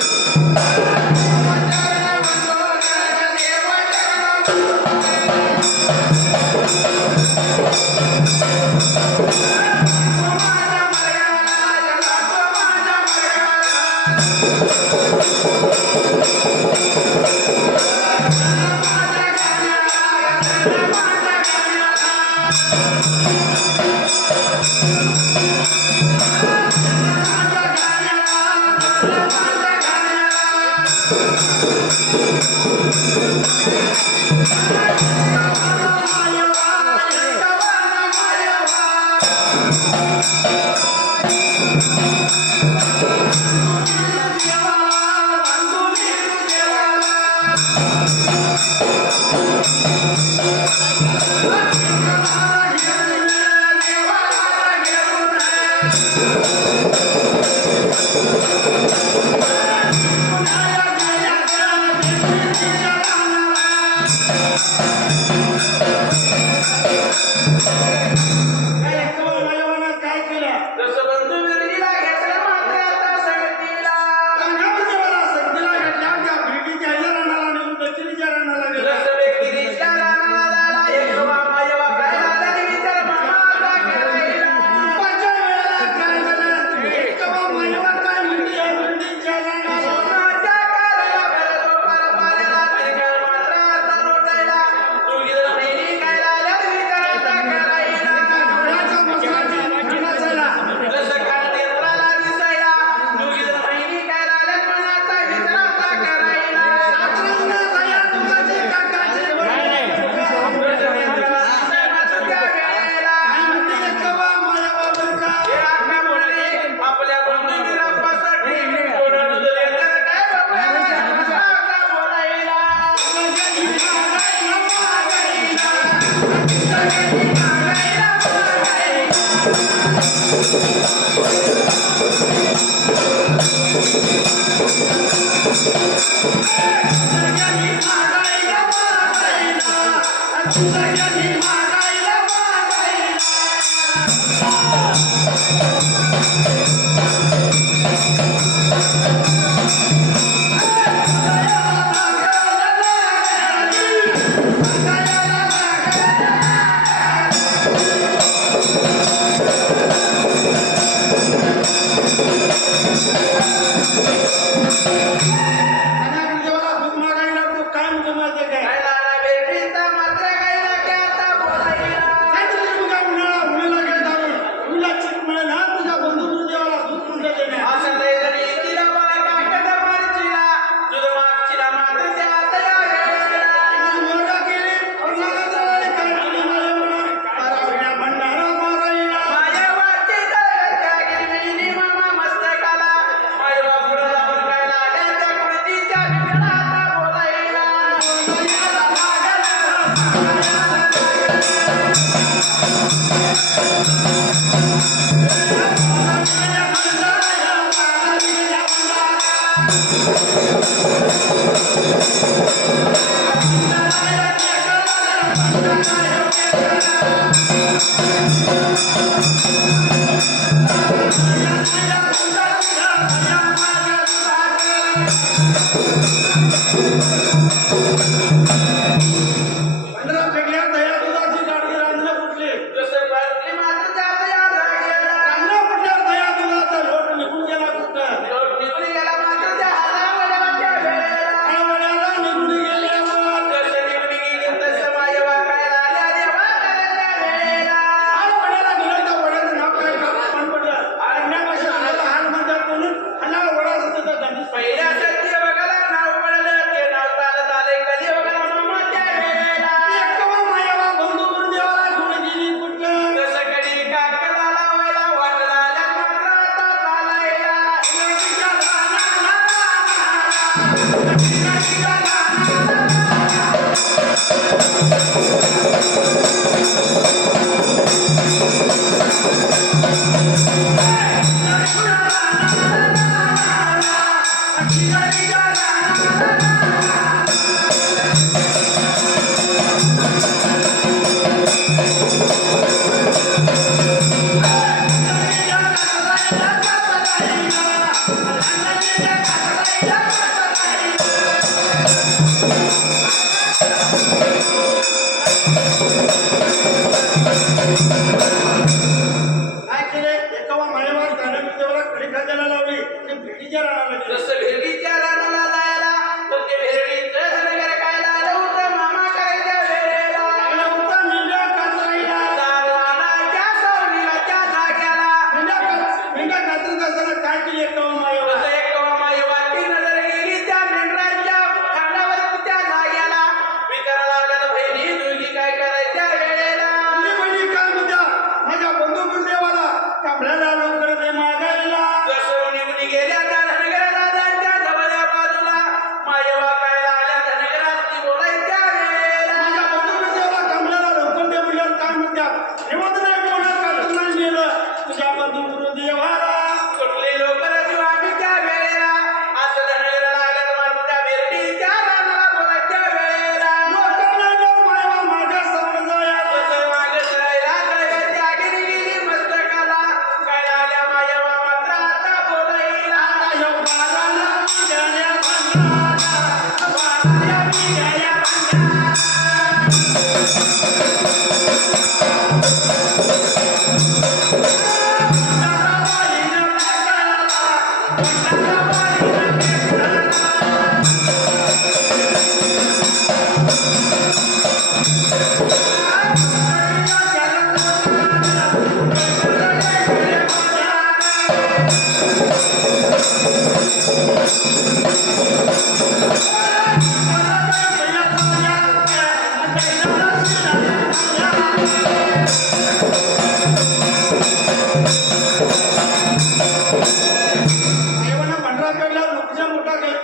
Thank you. Thank you. Thank ఎండ జనాలు అవి వెండి జనాలు వెండి జనాలు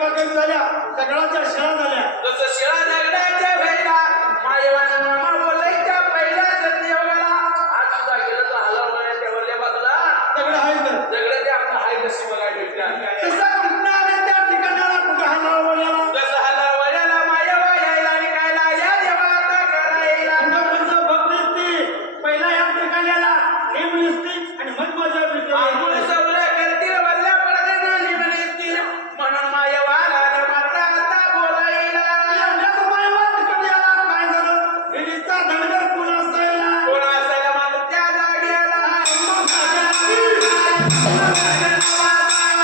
सिया